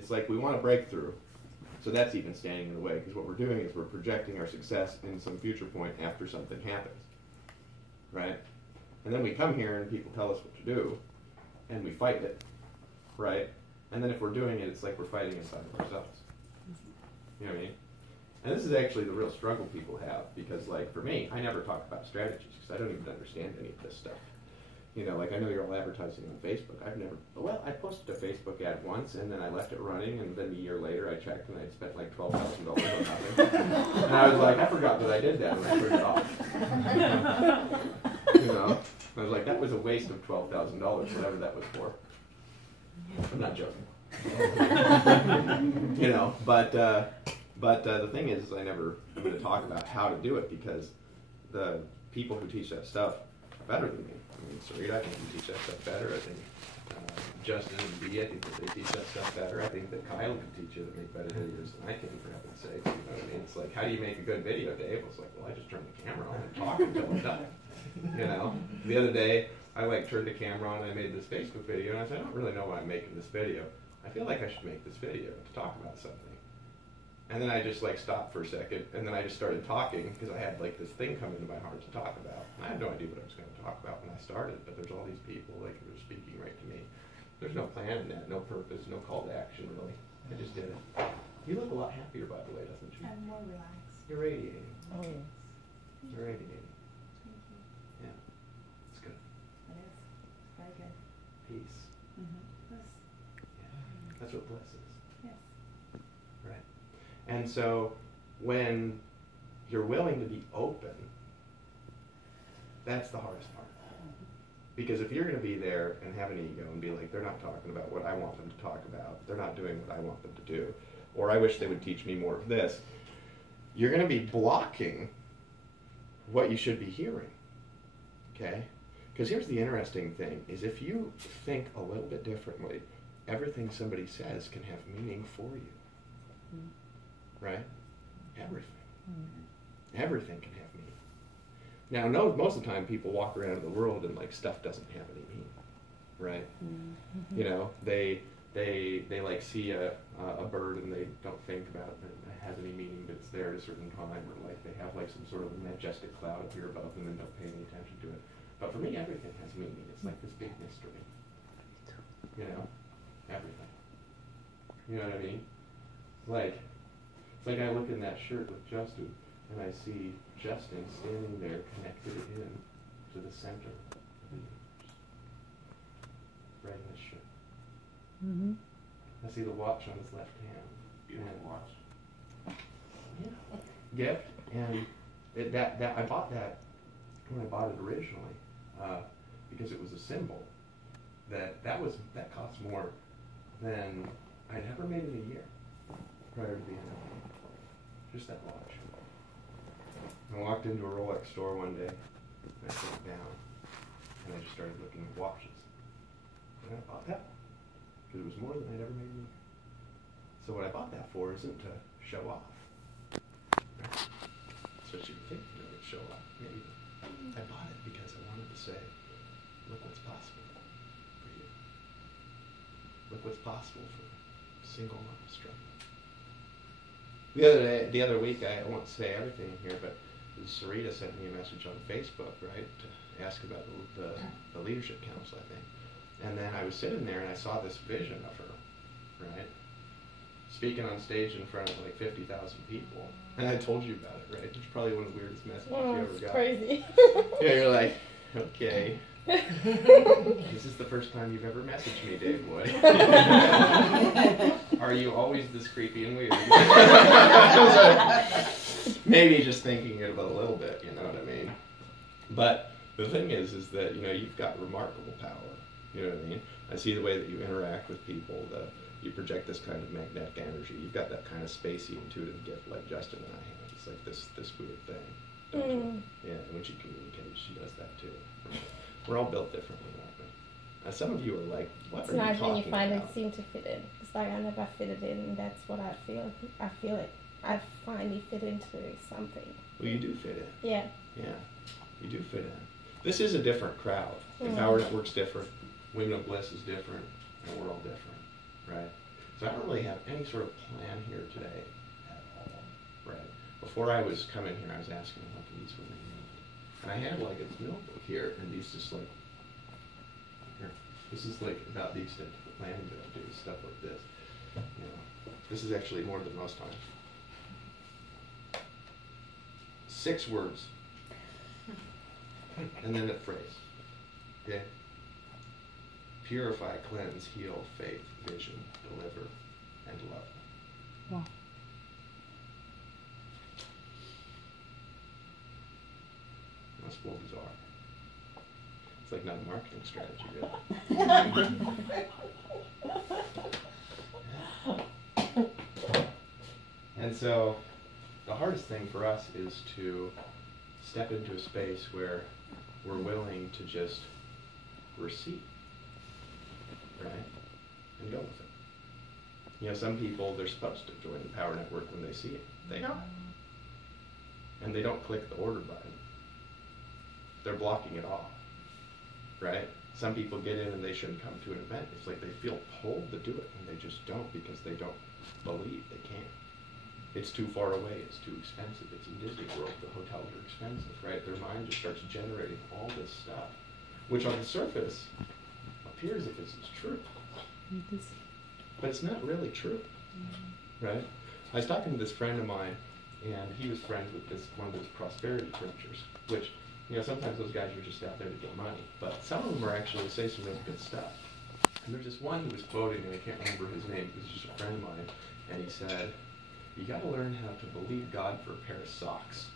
it's like we want a breakthrough. So that's even standing in the way, because what we're doing is we're projecting our success in some future point after something happens, right? And then we come here and people tell us what to do, and we fight it, right? And then if we're doing it, it's like we're fighting inside of ourselves. You know what I mean? And this is actually the real struggle people have, because like for me, I never talk about strategies, because I don't even understand any of this stuff. You know, like I know you're all advertising on Facebook. I've never, well, I posted a Facebook ad once, and then I left it running, and then a year later I checked, and I'd spent like $12,000 on nothing. And I was like, I forgot that I did that, and I turned it off. You know, I was like, that was a waste of $12,000, whatever that was for. I'm not joking. You know, but the thing is, I'm going to talk about how to do it, because the people who teach that stuff are better than me. I mean, Sarita, I think you teach that stuff better. I think Justin and Dee, I think that they teach that stuff better. I think that Kyle can teach you to make better videos than I can, for heaven's sake. You know what I mean? It's like, how do you make a good video, Dave? I was like, well, I just turn the camera on and talk until I'm done. You know? The other day, I like turned the camera on and I made this Facebook video, and I said, I don't really know why I'm making this video. I feel like I should make this video to talk about something. And then I just like stopped for a second, and then I just started talking, because I had like this thing come into my heart to talk about. And I had no idea what I was going to talk about when I started, but there's all these people like who were speaking right to me. There's no plan in that, no purpose, no call to action really. I just did it. You look a lot happier, by the way, doesn't you? I'm more relaxed. You're radiating. Oh yes. You're radiating. Thank you. Yeah, it's good. It is. Very good. Peace. Bliss. Yeah, that's what bliss is. Yes. Right. And so when you're willing to be open, that's the hardest part. Because if you're going to be there and have an ego and be like, they're not talking about what I want them to talk about, they're not doing what I want them to do, or I wish they would teach me more of this, you're going to be blocking what you should be hearing. Okay? Because here's the interesting thing, is if you think a little bit differently, everything somebody says can have meaning for you. Right? Everything. Everything can have meaning. Now, most of the time, people walk around in the world and like stuff doesn't have any meaning, right? You know, they like see a bird and they don't think about it has any meaning, but it's there at a certain time, or like they have like some sort of majestic cloud up here above them and don't pay any attention to it. But for me, everything has meaning. It's like this big mystery. You know, everything. You know what I mean? Like. It's like I look in that shirt with Justin, and I see Justin standing there connected in to the center of the universe. Right in this shirt. I see the watch on his left hand. Beautiful watch. Yeah. Gift. And I bought that when I bought it originally, because it was a symbol that cost more than I'd ever made in a year prior to being out. Just that watch. I walked into a Rolex store one day, and I sat down, and I just started looking at watches. And I bought that, because it was more than I'd ever made in a year. So what I bought that for isn't to show off. That's what you would think, you know, to show off, maybe. I bought it because I wanted to say, look what's possible for you. Look what's possible for a single mom struggling. The other week, I won't say everything here, but Sarita sent me a message on Facebook, right, to ask about the leadership council, I think. And then I was sitting there and I saw this vision of her, right, speaking on stage in front of like 50,000 people. And I told you about it, right? It's probably one of the weirdest messages you ever got. Crazy. Yeah, you're like, okay. This is the first time you've ever messaged me, Dave Wood. Are you always this creepy and weird? Maybe just thinking it about a little bit, you know what I mean? But the thing is that, you know, you've got remarkable power. You know what I mean? I see the way that you interact with people, you project this kind of magnetic energy. You've got that kind of spacey, intuitive gift like Justin and I have. It's like this weird thing, don't you? Yeah, and when she communicates, she does that too. We're all built differently, aren't we? Some of you are like, what are you talking about? It's nice when you finally seem to fit in. It's like I never fitted in, and that's what I feel. I feel it. I finally fit into something. Well, you do fit in. Yeah. Yeah, you do fit in. This is a different crowd. The Power Network's different. Women of Bliss is different, and we're all different, right? So I don't really have any sort of plan here today at all, right? Before I was coming here, I was asking what these were named. And I had like a notebook here, and these just like, here. This is like about the extent of the planning that I do, stuff like this. You know, this is actually more than most times. 6 words. And then a phrase. Okay? Purify, cleanse, heal, faith, vision, deliver, and love. Wow. That's a little bizarre. It's like not a marketing strategy, really. And so the hardest thing for us is to step into a space where we're willing to just receive, right? And go with it. You know, some people, they're supposed to join the Power Network when they see it. They don't. And they don't click the order button. They're blocking it off, right? Some people get in and they shouldn't come to an event. It's like they feel pulled to do it, and they just don't because they don't believe they can. It's too far away, it's too expensive, it's in Disney World, the hotels are expensive, right? Their mind just starts generating all this stuff, which on the surface appears if it's true. But it's not really true, right? I was talking to this friend of mine, and he was friends with this one of those prosperity preachers, which, you know, sometimes those guys are just out there to get money, but some of them are actually say some really good stuff. And there's this one who was quoting, and I can't remember his name, he was just a friend of mine, and he said, "You got to learn how to believe God for a pair of socks."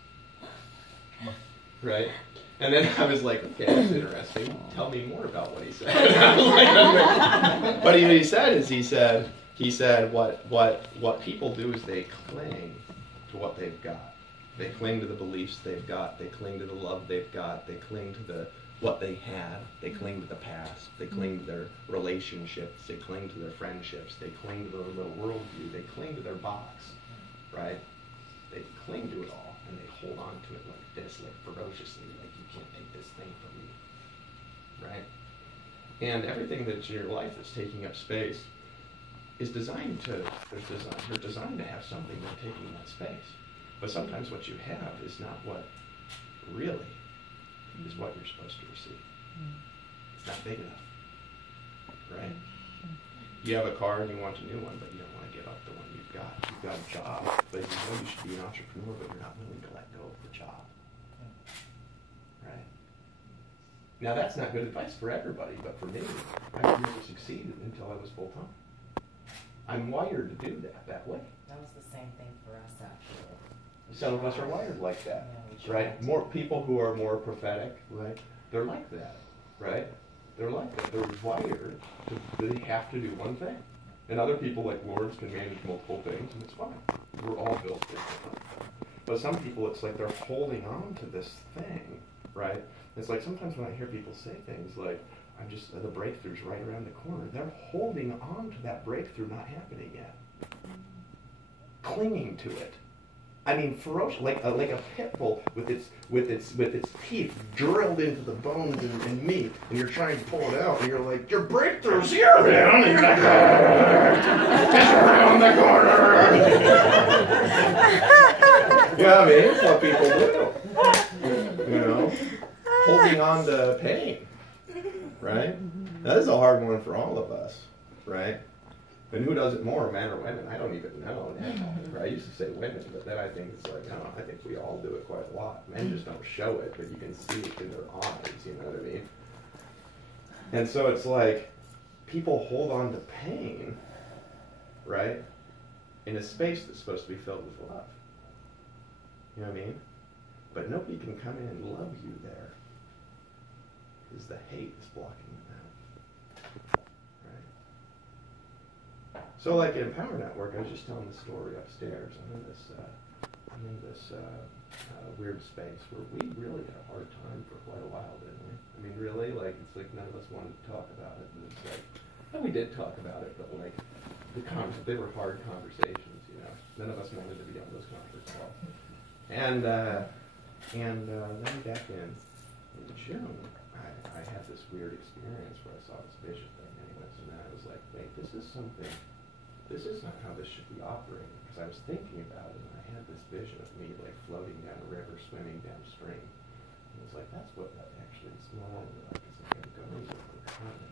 Right? And then I was like, okay, that's interesting. Tell me more about what he said. But what he said is, he said what people do is they cling to what they've got. They cling to the beliefs they've got. They cling to the love they've got. They cling to what they had. They cling to the past. They cling to their relationships. They cling to their friendships. They cling to their little worldview. They cling to their box, right? They cling to it all, and they hold on to it like this, like ferociously, like you can't take this thing from me, right? And everything that's in your life that's taking up space is designed to, they're designed to have something that's taking that space. But sometimes what you have is not what really is what you're supposed to receive. It's not big enough, right? You have a car and you want a new one, but you don't want to give up the one you've got. You've got a job, but you know you should be an entrepreneur, but you're not willing to let go of the job, right? Now that's not good advice for everybody, but for me, I never succeeded until I was full-time. I'm wired to do that way. That was the same thing for us, actually. Some of us are wired like that, Yeah, right? More people who are more prophetic, right? They're like that, right? They're like that. They're wired to, they have to do one thing. And other people like Lawrence can manage multiple things, and it's fine. We're all built differently. But some people, it's like they're holding on to this thing, right? It's like sometimes when I hear people say things like, I'm just, the breakthrough's right around the corner. They're holding on to that breakthrough not happening yet. Clinging to it. I mean, ferocious, like a pit bull with its teeth drilled into the bones and meat, and you're trying to pull it out, and you're like, your breakthrough's here, man! And you're like, it's around the corner! You know what I mean? It's what people do. You know? Holding on to pain, right? Now, this is a hard one for all of us, right? And who does it more, men or women? I don't even know now. I used to say women, but then I think it's like, no, I think we all do it quite a lot. Men just don't show it, but you can see it in their eyes, you know what I mean? And so it's like, people hold on to pain, right, in a space that's supposed to be filled with love. You know what I mean? But nobody can come in and love you there, because the hate is blocking them out. So like in Power Network, I was just telling the story upstairs. I'm in this weird space where we really had a hard time for quite a while, didn't we? I mean, really, like, it's like none of us wanted to talk about it. And it's like, well, we did talk about it, but like, they were hard conversations, you know. None of us wanted to be on those conference calls. And then back in June, I had this weird experience where I saw this vision thing anyways, and then I was like, wait, this is something this is not how this should be operating. Because I was thinking about it, and I had this vision of me like floating down a river, swimming downstream. And it's like, that's what that actually is normally like. It's like I'm going with the current.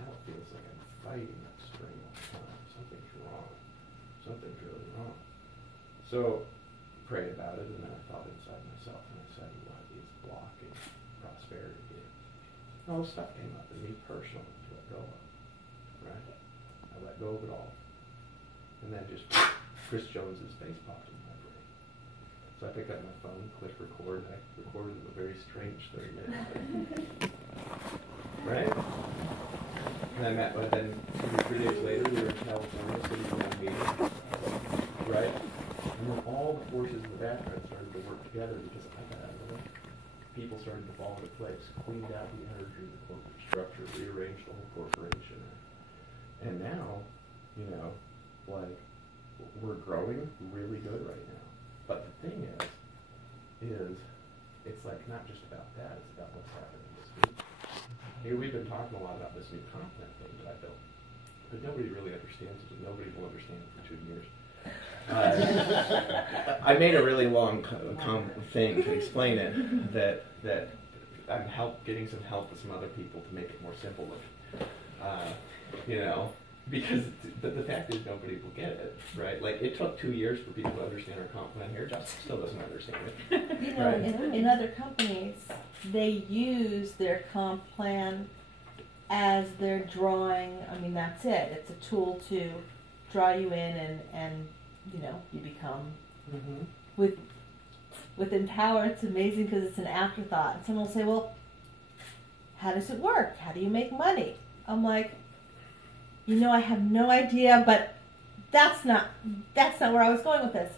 Now it feels like I'm fighting upstream all the time. Something's wrong. Something's really wrong. So, prayed about it, and then I thought inside myself, and I said, what is blocking prosperity here? And all this stuff came up in me personally to let go of. Right? I let go of it all. And then just Chris Jones's face popped in my brain. So I picked up my phone, clicked record, and I recorded a very strange 30-minute thing. Right? And I met, but then 3 days later, we were in California, sitting in a meeting. Right? And then all the forces in the background started to work together because I got out of the way. People started to fall into place, cleaned out the energy, the corporate structure, rearranged the whole corporation. And now, you know, like, we're growing really good right now. But the thing is it's like not just about that, it's about what's happening this week. Here we've been talking a lot about this new content thing that I built. But nobody really understands it, and nobody will understand it for 2 years. I made a really long thing to explain it, that I'm getting some help with some other people to make it more simple. You know, because the fact is nobody will get it, right? Like, it took 2 years for people to understand our comp plan here. Justin still doesn't understand it. You know, Right. in other companies, they use their comp plan as their drawing. I mean, that's it. It's a tool to draw you in, and you know, you become within power. It's amazing because it's an afterthought. And someone will say, well, how does it work? How do you make money? I'm like, you know, I have no idea, but that's not where I was going with this.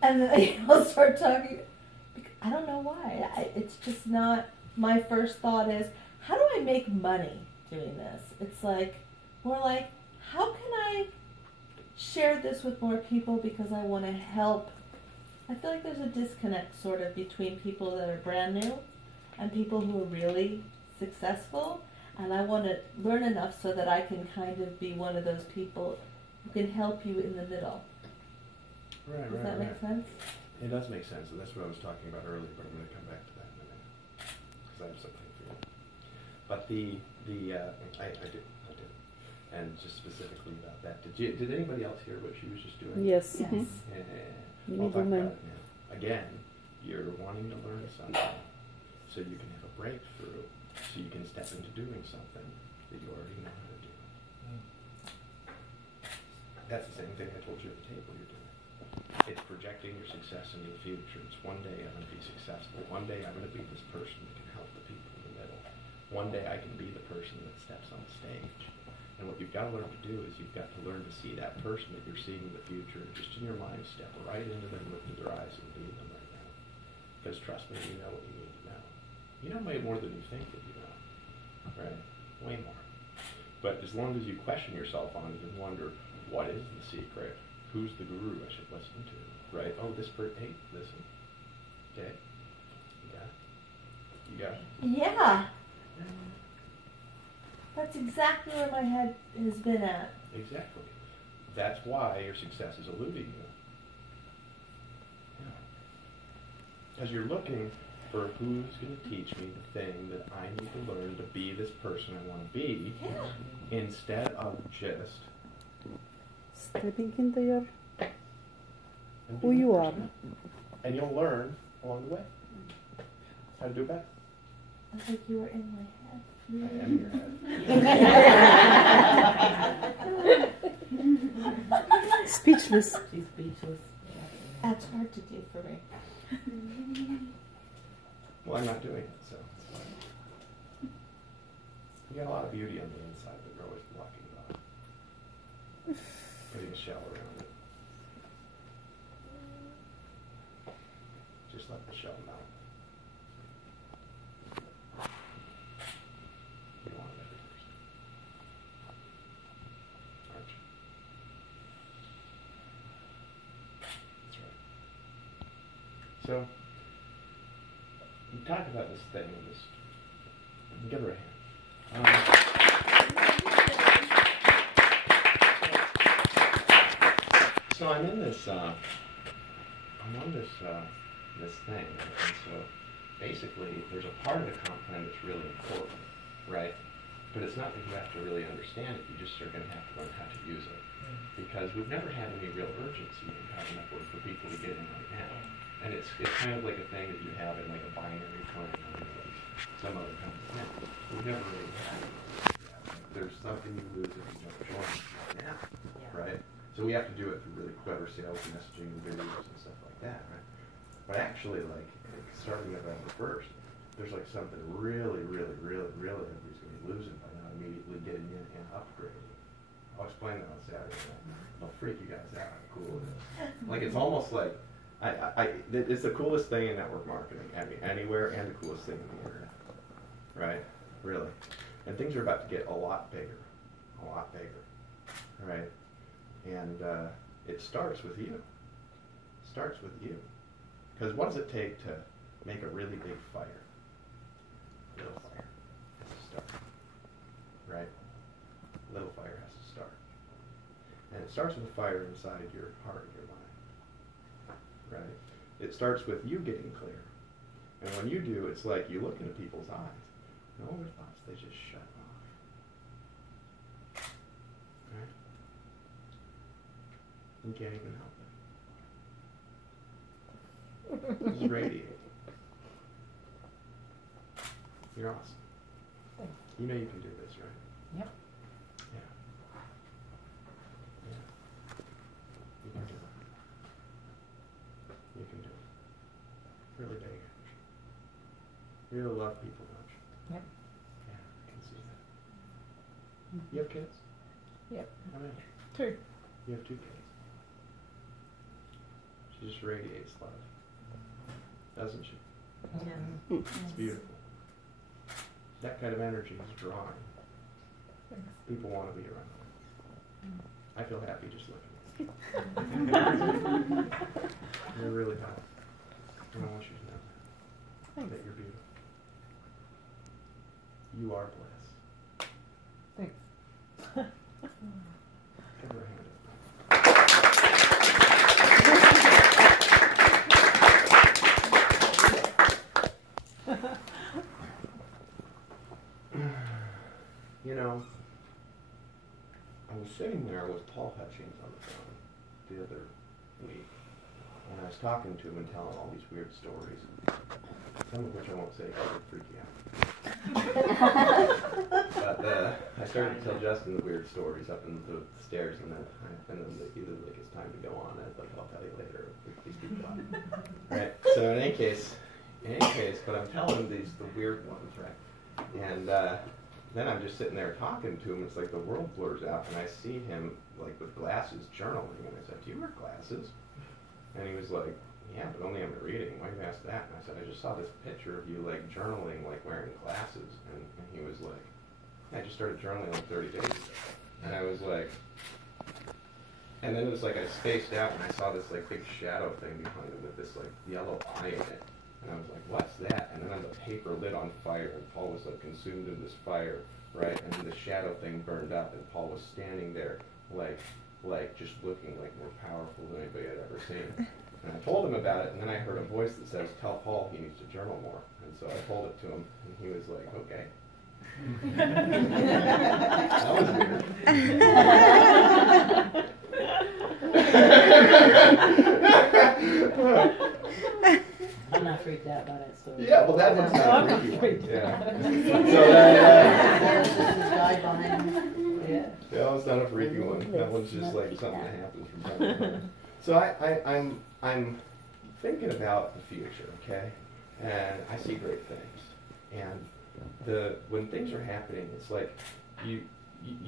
And then I'll start talking. I don't know why. It's just not. My first thought is, how do I make money doing this? It's like, more like, how can I share this with more people because I want to help. I feel like there's a disconnect sort of between people that are brand new and people who are really successful, and I want to learn enough so that I can kind of be one of those people who can help you in the middle. Right, Does that make sense? It does make sense, and that's what I was talking about earlier, but I'm going to come back to that in a minute, because I have something for you. But I did. And just specifically about that, did anybody else hear what she was just doing? Yes. Yes. And we'll talk about it now. Again, you're wanting to learn something so you can have a breakthrough, so you can step into doing something that you already know how to do. That's the same thing I told you at the table you're doing. It's projecting your success into the future. It's one day I'm going to be successful. One day I'm going to be this person that can help the people in the middle. One day I can be the person that steps on stage. And what you've got to learn to do is you've got to learn to see that person that you're seeing in the future, and just in your mind, step right into them, look into their eyes, and be them right now. Because trust me, you know what you need to know. You know way more than you think that you know, right? Way more. But as long as you question yourself on it and wonder, what is the secret? Who's the guru I should listen to? Right? Oh, this person. Hey, listen. Okay. You got it? Yeah. That's exactly where my head has been at. Exactly. That's why your success is eluding you. Because you're looking for who's going to teach me the thing that I need to learn to be this person I want to be, instead of just stepping into your and who being you the are. person. And you'll learn along the way how to do it better. I think you were in my head. I am in your head. Speechless. She's speechless. That's hard to do for me. Well, I'm not doing it, so it's fine. You got a lot of beauty on the inside, but you're always blocking it off. Putting a shell around it. Just let the shell melt. You want it every first. Aren't you? That's right. So, we talked about this thing and this. Give her a hand. So I'm in this, I'm on this thing, and so basically there's a part of the comp plan that's really important, right? But it's not that you have to really understand it, you just are going to have to learn how to use it. Because we've never had any real urgency in Power Network for people to get in right now. And it's kind of like a thing that you have in like a binary plan or some other kind of thing. We've never really had it. There's something you lose if you don't join right now, right? So we have to do it through really clever sales messaging and videos and stuff like that, right? But actually, like starting November 1st, there's like something really everybody's going to be losing by not immediately getting in and upgrading. I'll explain that on Saturday night. I'll freak you guys out how cool it is. Like it's almost like, it's the coolest thing in network marketing, anywhere, and the coolest thing in the internet, right? Really. And things are about to get a lot bigger, right? And it starts with you. It starts with you. Because what does it take to make a really big fire? Little fire has to start, right? Little fire has to start. And it starts with a fire inside your heart and your mind, right? It starts with you getting clear. And when you do, it's like you look into people's eyes, and all their thoughts, they just shut off. Right? You can't even help it. Just radiate. You're awesome. You know you can do this, right? Yep. Yeah. You can do it. You can do it. Really big energy. You really love people, don't you? Yep. Yeah, I can see that. You have kids? Yep. How many? 2. You have 2 kids. She just radiates love. Doesn't she? Yeah. It's beautiful. That kind of energy is drawing. People want to be around her. I feel happy just looking at you. You're really hot. And I want you to know that you're beautiful. You are bliss. Thanks. Give her a hand. You know, I was sitting there with Paul Hutchings on the phone the other week, and I was talking to him and telling all these weird stories, some of which I won't say because it'll freak you out. But I started to tell Justin the weird stories up in the stairs, and then either like it's time to go on, and like I'll tell you later, freak these people out. Right. So in any case, but I'm telling him the weird ones, right? And then I'm just sitting there talking to him. It's like the world blurs out, and I see him like with glasses journaling. And I said, "Do you wear glasses?" And he was like, "Yeah, but only I'm reading. Why do you ask that?" And I said, "I just saw this picture of you like journaling, like wearing glasses." And he was like, "I just started journaling like 30 days ago." And I was like, and then it was like I spaced out, and I saw this like big shadow thing behind him with this like yellow eye in it. And I was like, "What's that?" And then the paper lit on fire, and Paul was like consumed in this fire, right? And then the shadow thing burned up, and Paul was standing there, like just looking like more powerful than anybody I'd ever seen. And I told him about it, and then I heard a voice that says, "Tell Paul he needs to journal more." And so I told it to him, and he was like, "Okay." That was weird. I'm not freaked out by that story. Yeah, well, that one's No, not I'm a not freaky freaked one. out. Yeah. There's just this guy behind me. Yeah. Yeah, that one's not a freaky one. That one's just like something that happens from time to time. So I'm thinking about the future, okay? And I see great things. And when things are happening, it's like you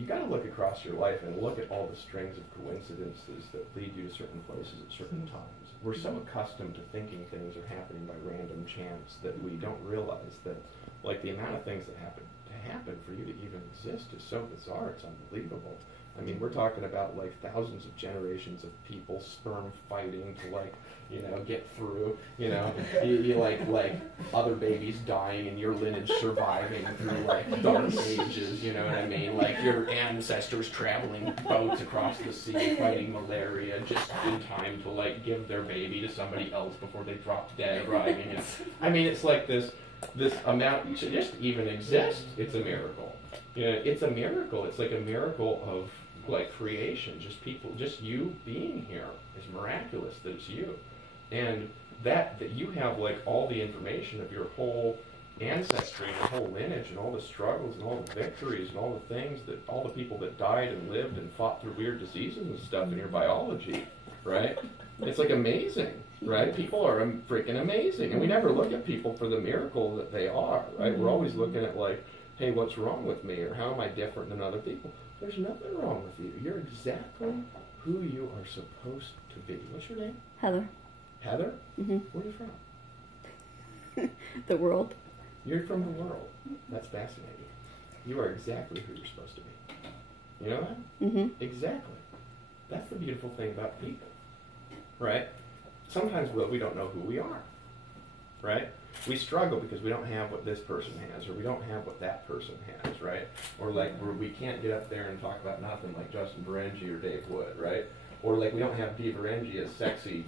got to look across your life and look at all the strings of coincidences that lead you to certain places at certain times. We're so accustomed to thinking things are happening by random chance that we don't realize that, like, the amount of things that happen for you to even exist is so bizarre, it's unbelievable. I mean, we're talking about like thousands of generations of people, sperm fighting to like, you know, get through, you know, you like other babies dying and your lineage surviving through like dark ages, you know what I mean? Like your ancestors traveling boats across the sea fighting malaria just in time to like give their baby to somebody else before they drop dead arriving. And, I mean, it's like this amount to just even exist, it's a miracle. You know, it's a miracle. It's like a miracle of like creation, just you being here is miraculous that it's you. And that you have like all the information of your whole ancestry and your whole lineage and all the struggles and all the victories and all the things that all the people that died and lived and fought through weird diseases and stuff in your biology, right? It's like amazing, right? People are freaking amazing. And we never look at people for the miracle that they are, right? We're always looking at like, hey, what's wrong with me? Or how am I different than other people? There's nothing wrong with you. You're exactly who you are supposed to be. What's your name? Heather. Heather? Mm-hmm. Where are you from? The world. You're from the world. That's fascinating. You are exactly who you're supposed to be. You know that? Mm-hmm. Exactly. That's the beautiful thing about people. Right? Sometimes we don't know who we are. Right? We struggle because we don't have what this person has, or we don't have what that person has, right? Or like we can't get up there and talk about nothing like Justin Berengi or Dave Wood, right? Or like we don't have Dee Berengi's sexy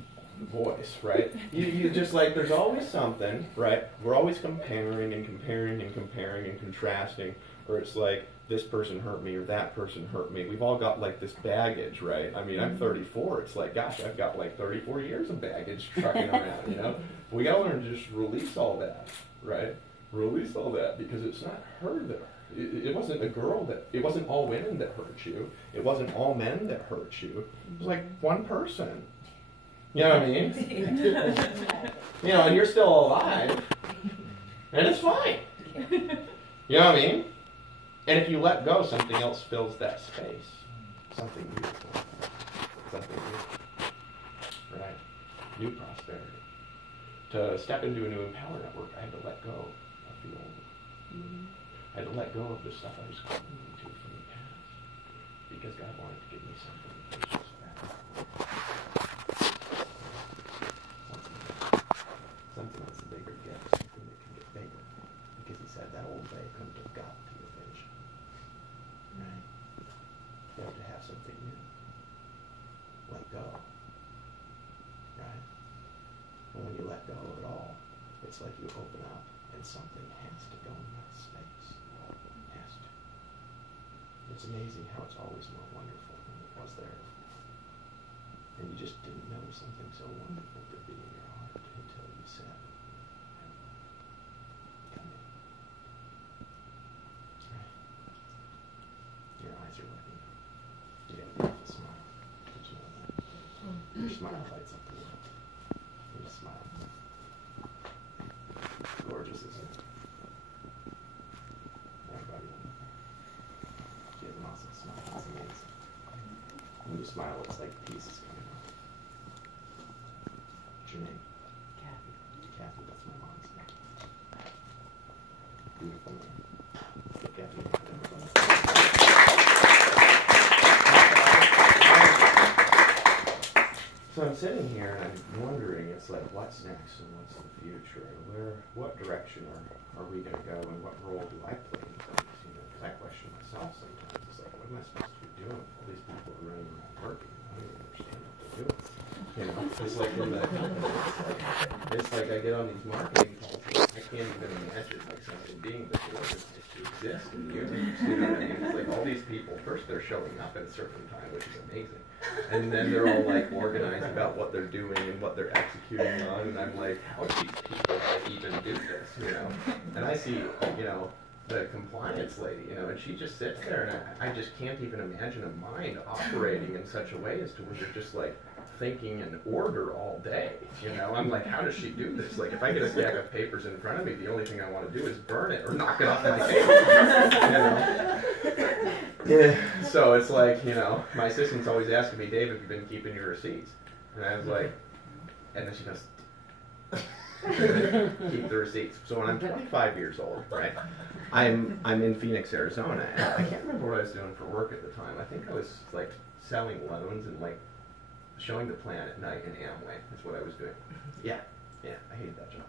voice, right? You just like, there's always something, right? We're always comparing and comparing and comparing and contrasting, or it's like, this person hurt me or that person hurt me. We've all got like this baggage, right? I mean, I'm 34. It's like, gosh, I've got like 34 years of baggage trucking around, you know? We gotta learn to just release all that, right? Release all that, because it's not her that it wasn't a girl that, it wasn't all women that hurt you. It wasn't all men that hurt you. It was like one person. You know what I mean? You know, and you're still alive. And it's fine. You know what I mean? And if you let go, something else fills that space. Something beautiful. Something new. Right? New prosperity. To step into a new Empower Network, I had to let go of the old. I had to let go of the stuff I was clinging to from the past. Because God wanted to give me something gracious back. Something that's a bigger gift. Something that can get bigger. Because he said that old way couldn't have got to your vision. Right? You have to have something new. Let go. Right? And when you let go of it all, it's like you open up and something has to go in that space. It has to. It's amazing how it's always more wonderful than it was there. And you just didn't know something so wonderful could be in your heart until you said, come in. Right? Your eyes are looking. You have a beautiful smile. Did you know that? Your smile lights up the world. You just smile. Gorgeous, isn't it? Everybody. You have an awesome smile. It's amazing. When you smile, it's like peace is coming out. What's your name? Kathy. Kathy, that's my mom's name. Beautiful name. Kathy. So I'm sitting here and I'm wondering, it's like, what's next and what's the future? And what direction are we going to go, and what role do I play in things? You know, because I question myself sometimes. It's like, what am I supposed to be doing? All these people are running around working. I don't even understand what they're doing. You know, it's like in the company, it's like I get on these marketing calls. I can't even imagine like something being this organized to exist in the universe. You know what I mean? It's like all these people, first they're showing up at a certain time, which is amazing. And then they're all like organized about what they're doing and what they're executing on. And I'm like, how do these people even do this? You know? And I see, you know, the compliance lady, you know, and she just sits there, and I just can't even imagine a mind operating in such a way as to where they're just like thinking in order all day. You know, I'm like, how does she do this? Like, if I get a stack of papers in front of me, the only thing I want to do is burn it or knock it off my table. You know? Yeah. So it's like, you know, my assistant's always asking me, Dave, have you been keeping your receipts? And I was like, and then she goes, Keep the receipts. So when I'm 25 years old, right, I'm in Phoenix, Arizona, and I can't remember what I was doing for work at the time. I think I was like selling loans and like showing the plan at night in Amway. That's what I was doing. Yeah, I hated that job.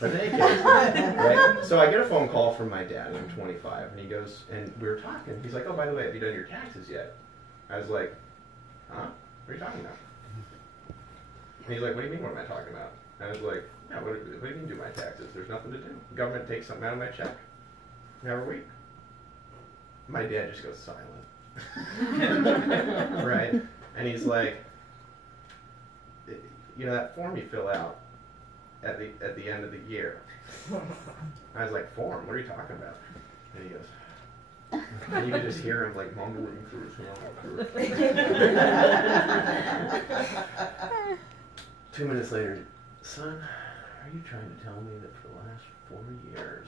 But in any case, right, so I get a phone call from my dad, and I'm 25, and he goes, and we were talking. He's like, oh, by the way, have you done your taxes yet? I was like, huh? What are you talking about? And he's like, what do you mean, what am I talking about? I was like, yeah, what do you mean do my taxes? There's nothing to do. The government takes something out of my check every week. My dad just goes silent. Right? And he's like, you know, that form you fill out at the end of the year. I was like, form? What are you talking about? And he goes, and you could just hear him like mumbling through his mouth. 2 minutes later, son, are you trying to tell me that for the last 4 years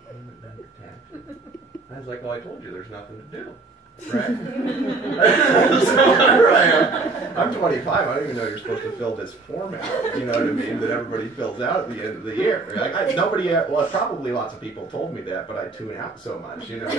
you haven't done your taxes? I was like, well, I told you there's nothing to do. Right? So here I am. I'm 25. I don't even know you're supposed to fill this form out. You know what I mean? That everybody fills out at the end of the year. Like well, probably lots of people told me that, but I tune out so much. You know, I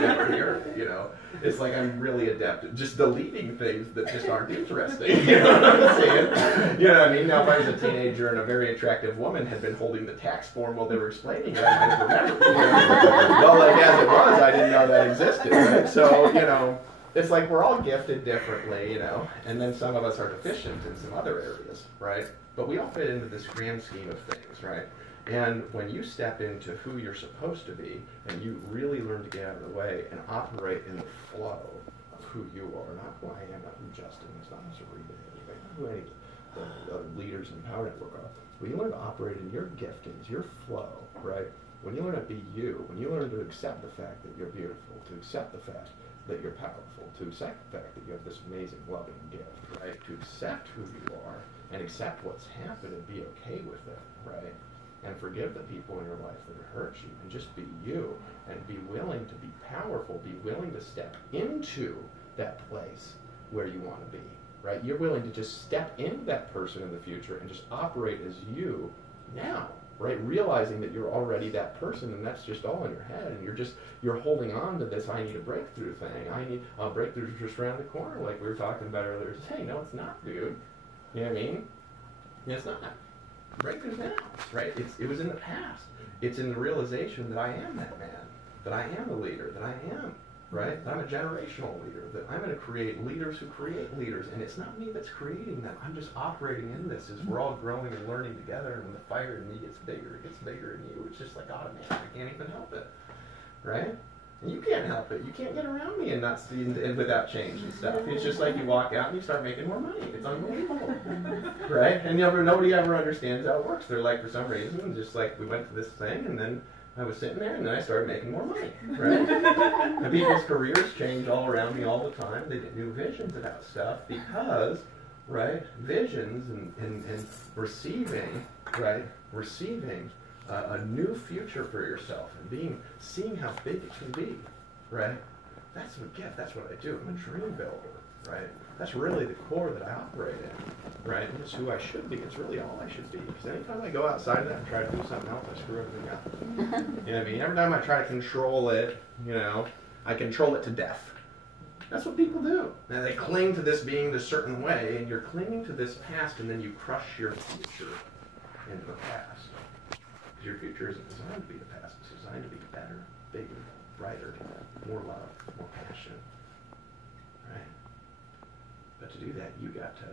never hear it. You know, it's like I'm really adept at just deleting things that just aren't interesting. You know what I'm saying? You know what I mean? Now, if I was a teenager and a very attractive woman had been holding the tax form while they were explaining it, I might remember. You know? Well, like as it was, I didn't know that existed. Right? So. You know, it's like we're all gifted differently, you know, and then some of us are deficient in some other areas, right? But we all fit into this grand scheme of things, right? And when you step into who you're supposed to be, and you really learn to get out of the way and operate in the flow of who you are, not who I am, not who Justin is, not who Sarita is, right? Not who any of the other leaders in Power Network are. When you learn to operate in your giftings, your flow, right? When you learn to be you, when you learn to accept the fact that you're beautiful, to accept the fact that you're powerful, to accept the fact that you have this amazing loving gift, right? To accept who you are and accept what's happened and be okay with it, right? And forgive the people in your life that have hurt you and just be you and be willing to be powerful, be willing to step into that place where you want to be, right? You're willing to just step into that person in the future and just operate as you now. Right, realizing that you're already that person, and that's just all in your head, and you're holding on to this I need a breakthrough thing. I need breakthroughs just around the corner, like we were talking about earlier. Hey, no, it's not, dude. You know what I mean? It's not. Breakthroughs now, right? It was in the past. It's in the realization that I am that man, that I am the leader, that I am. Right? That I'm a generational leader, that I'm going to create leaders who create leaders, and it's not me that's creating them. I'm just operating in this as we're all growing and learning together, and when the fire in me gets bigger in you. It's just like automatic. I can't even help it. Right? And you can't help it. You can't get around me and not see and without change and stuff. It's just like you walk out and you start making more money. It's unbelievable. Right? And nobody ever understands how it works. They're like, for some reason, just like we went to this thing, and then I was sitting there, and then I started making more money, right? And people's careers change all around me all the time. They get new visions about stuff because, right, visions and receiving, right, receiving a new future for yourself and seeing how big it can be, right? That's a gift. That's what I do. I'm a dream builder, right? That's really the core that I operate in, right? And it's who I should be. It's really all I should be. Because anytime I go outside of that and try to do something else, I screw everything up. You know what I mean? Every time I try to control it, you know, I control it to death. That's what people do. Now they cling to this being this certain way, and you're clinging to this past, and then you crush your future into the past. Because your future isn't designed to be the past. It's designed to be better, bigger, brighter, more love, more passion. Right? But to do that, you got to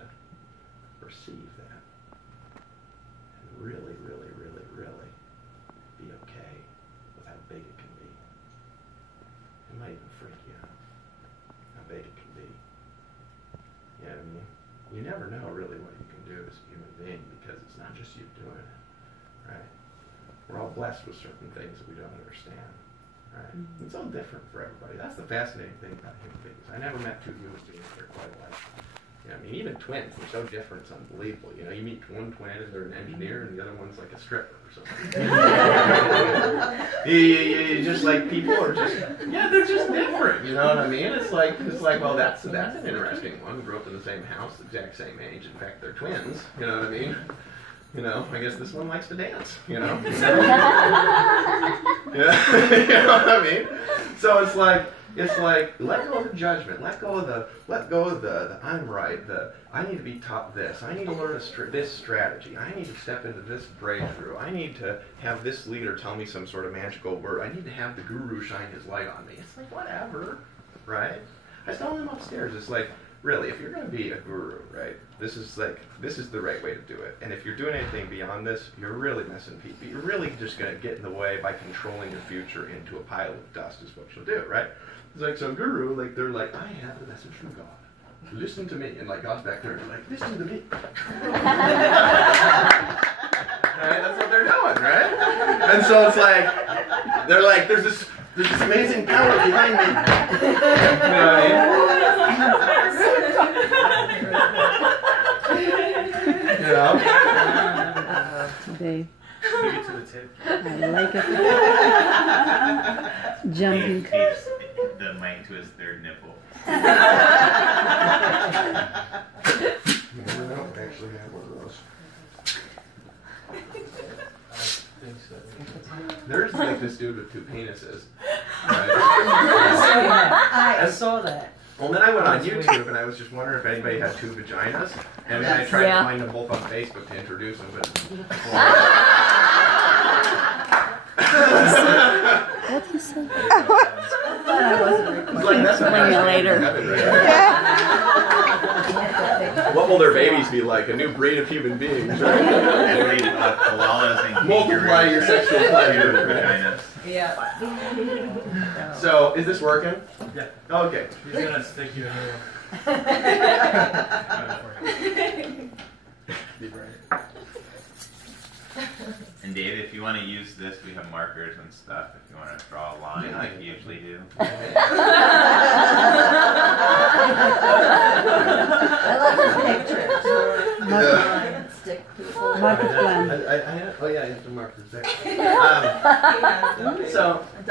receive that. And really, really, really, really be okay with how big it can be. It might even freak you out how big it can be. You know what I mean? You never know really what you can do as a human being because it's not just you doing it. Right? We're all blessed with certain things that we don't understand. Right? Mm-hmm. It's all different for everybody. That's the fascinating thing about human beings. I never met two human beings that are quite alike. You know, I mean, even twins, they're so different, it's unbelievable. You know, you meet one twin and they're an engineer and the other one's like a stripper or something. you just like, people are just, yeah, they're just different, you know what I mean? It's like, well, that's an interesting one. Grew up in the same house, exact same age. In fact, they're twins, you know what I mean? You know, I guess this one likes to dance, you know? Yeah, you know what I mean? So it's like, let go of the judgment, let go of the I'm right, I need to be taught this, I need to learn this strategy, I need to step into this breakthrough, I need to have this leader tell me some sort of magical word, I need to have the guru shine his light on me. It's like, whatever, right? I was telling them upstairs, it's like, really, if you're going to be a guru, right, this is the right way to do it. And if you're doing anything beyond this, you're really messing people. You're really just going to get in the way by controlling your future into a pile of dust is what you'll do, right? It's like, so guru, like, they're like, I have the message from God. Listen to me. And like, God's back there, and they're like, listen to me. Right? That's what they're doing, right? And so it's like, they're like, there's this amazing power behind me. You know what I mean? You know? Dave, Leave it to the tip. I like it. Jumping. Dave tapes the mic to his third nipple. I don't actually have one of those. There's like this dude with 2 penises. Right? I saw that. Well, then I went on YouTube and I was just wondering if anybody had 2 vaginas. And then I tried to find them both on Facebook to introduce them, but. What he said? It's like that's Explain it later. What will their babies be like? A new breed of human beings, right? Every koalas and Multiply your sexual pleasure. vaginas. Yeah. So, is this working? Yeah. Okay. He's gonna stick you in Be right. And Dave, if you want to use this, we have markers and stuff. If you want to draw a line, Yeah. like you usually do. I love the pictures. Stick people. Market plan. Oh yeah, I have to mark this there. So, You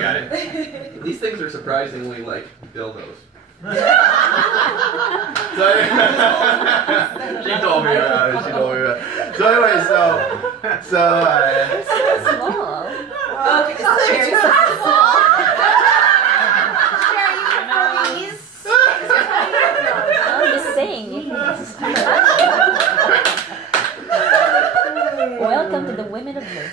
got it. these things are surprisingly like dildos. So, she told me about it. So anyway, so Small. Okay, so Sherry, I'm just saying. Welcome to the Women of Bliss.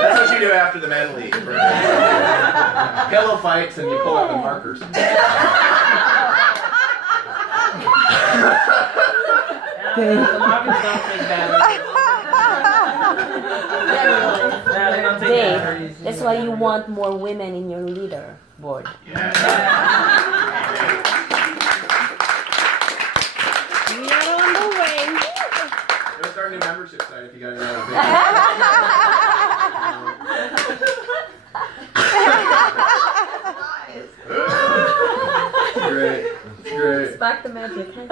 that's what you do after the men leave. Right? Pillow fights and you pull out the markers. Dave, that's why you want more women in your leader board. Yeah. We are on the way. Go start a new membership site if you got any other Great. Spark the magic, huh?